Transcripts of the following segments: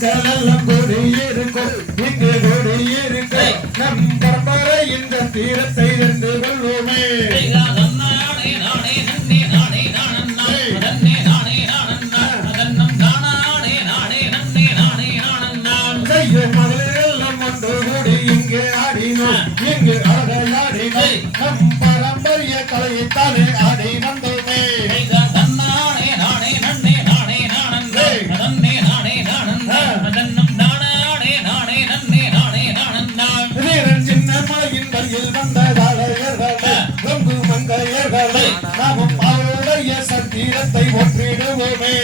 மக்கள் எல்லாம் கூடியிருக்கும் இங்கு கூடியிருக்கும் நம் பரம்பரை இந்த தீரத்தை வென்று கொள்வோமே இங்கு ஆடினோம் இங்கு ஆடினோம் நம் பாரம்பரிய கலையைத்தானே ஆடி வந்தோமே சின்னமலையின் வழியில் வந்த வாழையர்களே ரொம்ப மங்கையர்களே நாமும் அவருடைய சத்திரத்தை ஒற்றிடுவோமே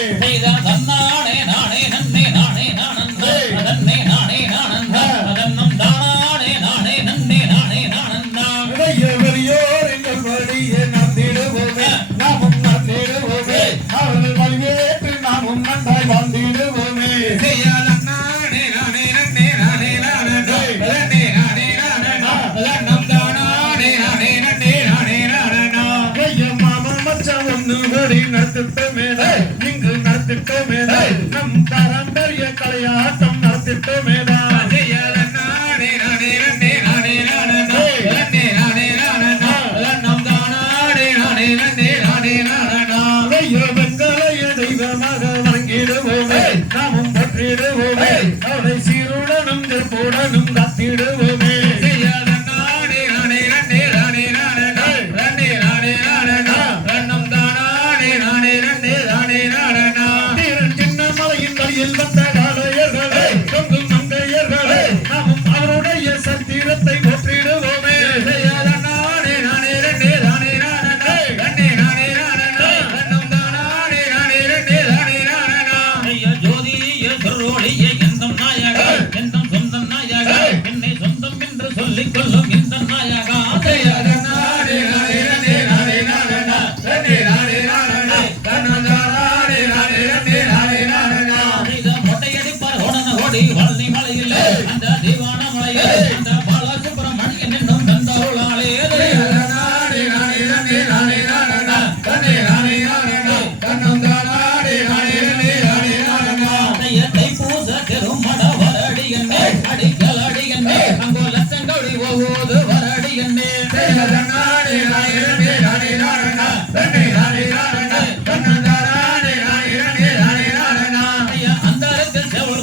இங்கு நடத்திட்டோமே நம் பாரம்பரிய கலையாட்டம் நடத்திட்டோமே தெய்வமாக வணங்கிடுவோமே நாமும் பற்றிடுவோமே அவரை சீருடனும் திருப்புடனும் காத்திடுவோமே வந்த காலையர்களே தொங்கும் மங்கையர்களே நாமும் அவருடைய சத்திரத்தை ஒற்றிடுவோமே ஜோதிய சொரோழிய எந்தம் நாயகா எந்தம் சொந்தம் நாயகா என்னை சொந்தம் என்று சொல்லிக் கொள்ளும் இந்த நாயகா வள்ளி மலையில் அந்த தீவான மலையில் அந்த பாலசுப்பிரமணியன் என்னும் தந்தருளாளே தைப்பூச திருமண வரடி என்னே அடிக்கல் அடி என்னே அங்கோ லட்சங்கொழி ஒவ்வொரு வரடி என்னே அந்தரத்தில்